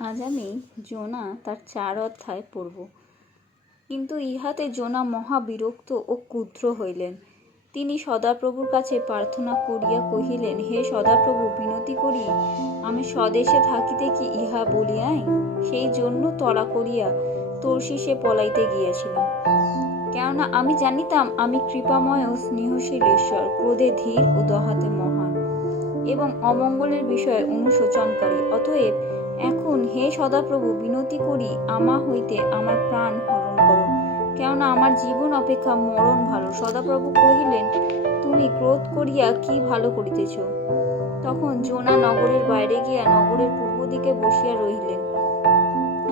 আজ আমি জোনা তার চার অধ্যায় পড়ব। কিন্তু ইহাতে জোনা মহা বিরক্ত ও ক্ষুদ্র হইলেন। তিনি সদাপ্রভুর কাছে প্রার্থনা করিয়া কহিলেন, হে সদাপ্রভু, বিনতি করি। আমি স্বদেশে থাকিতে কি ইহা বলিয়াই সেই জন্য তড়া করিয়া তর্ষিসে পলাইতে গিয়াছিলাম। কেননা আমি জানিতাম, আমি কৃপাময় ও স্নেহশীল ঈশ্বর, ক্রোধে ধীর ও দহাতে মহান এবং অমঙ্গলের বিষয়ে অনুশোচনকারী। অতএব এখন হে সদাপ্রভু, বিনতি করি, আমা হইতে আমার প্রাণ হরণ করো। কেননা আমার জীবন অপেক্ষা মরণ ভালো। সদাপ্রভু কহিলেন, তুমি ক্রোধ করিয়া কি ভালো করিতেছ? তখন জোনা নগরের বাইরে গিয়া নগরের পূর্ব দিকে বসিয়া রহিলেন।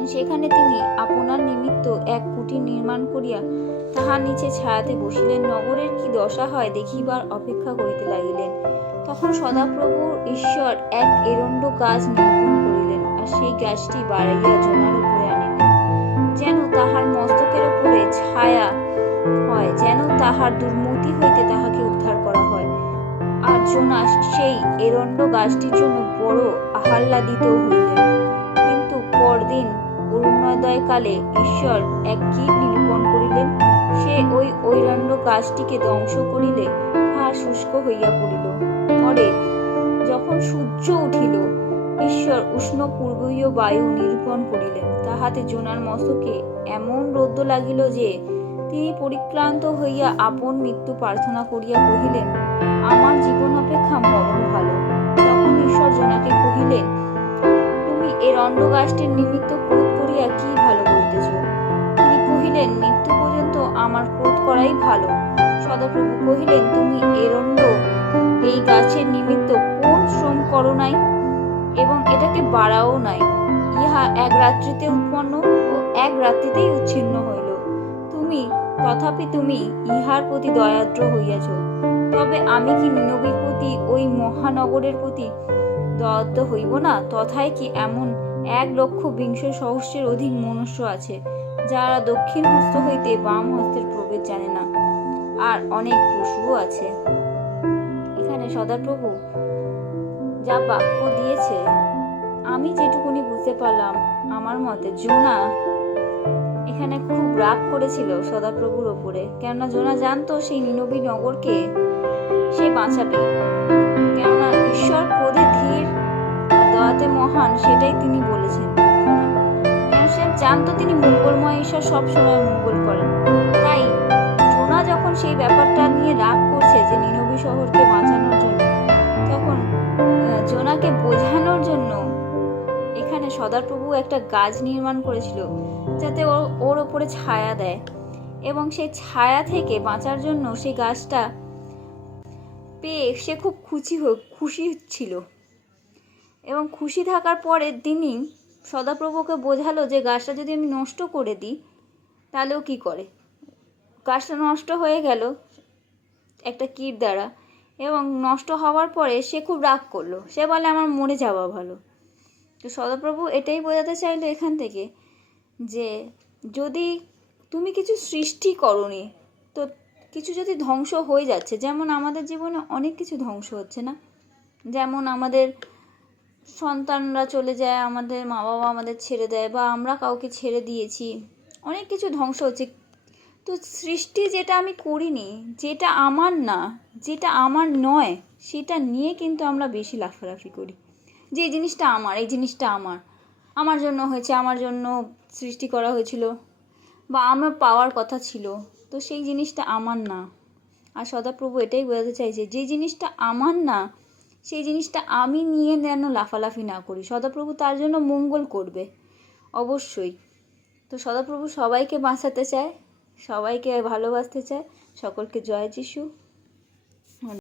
সেখানে তিনি আপনার নিমিত্ত এক কুটির নির্মাণ করিয়া তাহার নিচে ছায়াতে বসিলেন। নগরের কি দশা হয় দেখিবার অপেক্ষা করিতে লাগিলেন। তখন সদাপ্রভুর ঈশ্বর এক এরণ্ড করিলেন আর সেই গাছটি বাড়াইয়া জোনার উপরে আনিলেন যেন তাহার মস্তকের উপরে ছায়া হয়, যেন তাহার দুর্মতি হইতে তাহাকে উদ্ধার করা হয়। আর জোনা সেই এরণ্ড গাছটির জন্য বড় আহ্লাদিত হইলেন। কিন্তু পরদিন অরুণোদয় কালে ঈশ্বর এক কীট নিরূপণ করিলেন। সে ওই ঐরণ্য গাছটিকে ধ্বংস করিলে তাহা শুষ্ক হইয়া পড়িল। পরে যখন সূর্য উঠিল ঈশ্বর উষ্ণ পূর্বীয় বায়ু নিরূপণ করিলেন। তাহাতে জোনার মস্তকে এমন রৌদ্র লাগিল যে, তিনি পরিক্রান্ত হইয়া আপন মৃত্যু প্রার্থনা করিয়া কহিলেন, আমার জীবন অপেক্ষা মরণ ভালো। তখন ঈশ্বর জোনাকে কহিলেন, তুমি এর অন্ড গাছটির নিমিত্ত ক্রোধ করিয়া কি ভালো করিতেছ? তিনি কহিলেন, মৃত্যু পর্যন্ত আমার ক্রোধ করাই ভালো। সদাপ্রভু কহিলেন, তুমি এরণ্ড এই গাছের নিমিত্ত কোন শ্রম করো নাই? এবং এটাকে বাড়াও নাই। ইহা এক রাত্রিতে উৎপন্ন ও এক রাত্রিতেই উচ্ছিন্ন হইল। তুমি, তথাপি তুমি ইহার প্রতি দয়াদ্র হইয়াছ। তবে আমি কি নিনবীর প্রতি, ওই মহানগরের প্রতি দয়াদ্র হইব না? তথায় কি এমন এক লক্ষ বিংশ সহস্রের অধিক মনুষ্য আছে, যারা দক্ষিণ হস্ত হইতে বাম হস্তের প্রভেদ জানে না? আর অনেক পশুও আছে। এখানে সদাপ্রভু যা বাক্য দিয়েছে, আমি যেটুকুনি বুঝতে পারলাম আমার মতে, জোনা এখানে খুব রাগ করেছিল সদাপ্রভুর ওপরে। কেননা জোনা জানতো সেই নিনবী নগরকে সে বাঁচাবে। কেননা ঈশ্বর ক্রোধে ধীর দয়াতে মহান, সেটাই তিনি বলেছেন। সে জানতো তিনি মঙ্গলময় ঈশ্বর সবসময় মঙ্গল করেন। তাই জোনা যখন সেই ব্যাপারটা নিয়ে রাগ করছে যে নিনবী জোনাকে বোঝানোর জন্য এখানে সদাপ্রভু একটা গাছ নির্মাণ করেছিল, যাতে ওর ওর ওপরে ছায়া দেয়। এবং সেই ছায়া থেকে বাঁচার জন্য সেই গাছটা পেয়ে সে খুব খুশি খুশি ছিল। এবং খুশি থাকার পরের দিনই সদাপ্রভুকে বোঝালো যে গাছটা যদি আমি নষ্ট করে দিই, তাহলেও কি করে? গাছটা নষ্ট হয়ে গেল একটা কীট দ্বারা। এবং নষ্ট হওয়ার পরে সে খুব রাগ করল। সে বলে, আমার মরে যাওয়া ভালো। তো সদাপ্রভু এটাই বোঝাতে চাইলো এখান থেকে যে, যদি তুমি কিছু সৃষ্টি করনি, তো কিছু যদি ধ্বংস হয়ে যাচ্ছে, যেমন আমাদের জীবনে অনেক কিছু ধ্বংস হচ্ছে না? যেমন আমাদের সন্তানরা চলে যায়, আমাদের মা বাবা আমাদের ছেড়ে দেয়, বা আমরা কাউকে ছেড়ে দিয়েছি, অনেক কিছু ধ্বংস হচ্ছে। তো সৃষ্টি যেটা আমি করিনি, যেটা আমার না, যেটা আমার নয়, সেটা নিয়ে কিন্তু আমরা বেশি লাফালাফি করি। যে জিনিসটা আমার, এই জিনিসটা আমার। আমার জন্য হয়েছে, আমার জন্য সৃষ্টি করা হয়েছিল। বা আমার পাওয়ার কথা ছিল। তো সেই জিনিসটা আমার না। আর সদাপ্রভু এটাই বোঝাতে চাইছে, যে জিনিসটা আমার না, সেই জিনিসটা আমি নিয়ে যেন লাফালাফি না করি। সদাপ্রভু তার জন্য মঙ্গল করবে, অবশ্যই। তো সদাপ্রভু সবাইকে বাঁচাতে চায়। সবাইকে ভালোবাসতে চায়। সকলকে জয় যিশু।